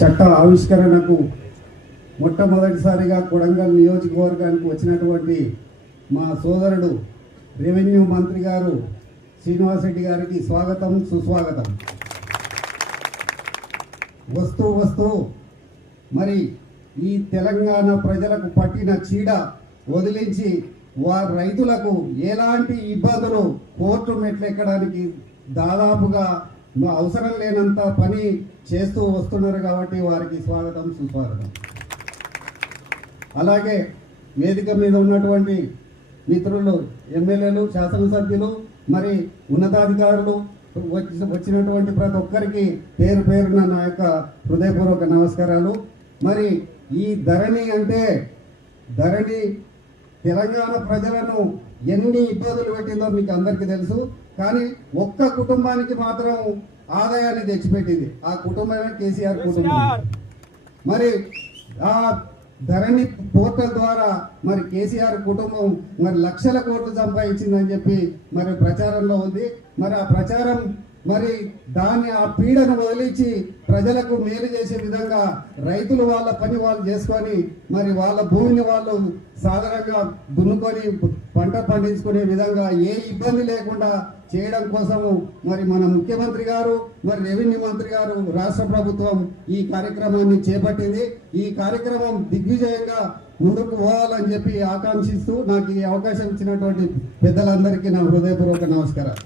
చట్ట ఆవిష్కరణకు మొట్టమొదటిసారిగా కొడంగల్ నియోజకవర్గానికి వచ్చినటువంటి మా సోదరుడు రెవెన్యూ మంత్రి గారు శ్రీనివాస్ రెడ్డి గారికి స్వాగతం సుస్వాగతం. వస్తూ మరి ఈ తెలంగాణ ప్రజలకు పట్టిన చీడ వదిలించి వారి రైతులకు ఎలాంటి ఇబ్బందులు కోర్టు మెట్లెక్కడానికి దాదాపుగా అవసరం లేనంత పని చేస్తూ వస్తున్నారు కాబట్టి వారికి స్వాగతం సుస్వాగతం. అలాగే వేదిక మీద ఉన్నటువంటి మిత్రులు, ఎమ్మెల్యేలు, శాసనసభ్యులు, మరి ఉన్నతాధికారులు, వచ్చినటువంటి ప్రతి ఒక్కరికి పేరు పేరున నా యొక్క హృదయపూర్వక నమస్కారాలు. మరి ఈ ధరణి అంటే ధరణి తెలంగాణ ప్రజలను ఎన్ని ఇబ్బందులు పెట్టిందో మీకు అందరికీ తెలుసు. కానీ ఒక్క కుటుంబానికి మాత్రం ఆదాయాన్ని తెచ్చిపెట్టింది. ఆ కుటుంబమే కేసీఆర్ కుటుంబం. మరి ఆ ధరణి పోర్టల్ ద్వారా మరి కేసీఆర్ కుటుంబం మరి లక్షల కోట్లు సంపాదించిందని చెప్పి మరి ప్రచారంలో ఉంది. మరి ఆ ప్రచారం మరి దాన్ని ఆ పీడను వదిలించి ప్రజలకు మేలు చేసే విధంగా రైతులు వాళ్ళ పని వాళ్ళు చేసుకొని మరి వాళ్ళ భూమిని వాళ్ళు సాధారణంగా దున్నుకొని పంట పండించుకునే విధంగా ఏ ఇబ్బంది లేకుండా చేయడం కోసము మరి మన ముఖ్యమంత్రి గారు, మరి రెవెన్యూ మంత్రి గారు, రాష్ట్ర ప్రభుత్వం ఈ కార్యక్రమాన్ని చేపట్టింది. ఈ కార్యక్రమం దిగ్విజయంగా ముందుకు పోవాలని చెప్పి ఆకాంక్షిస్తూ నాకు ఈ అవకాశం ఇచ్చినటువంటి పెద్దలందరికీ నా హృదయపూర్వక నమస్కారం.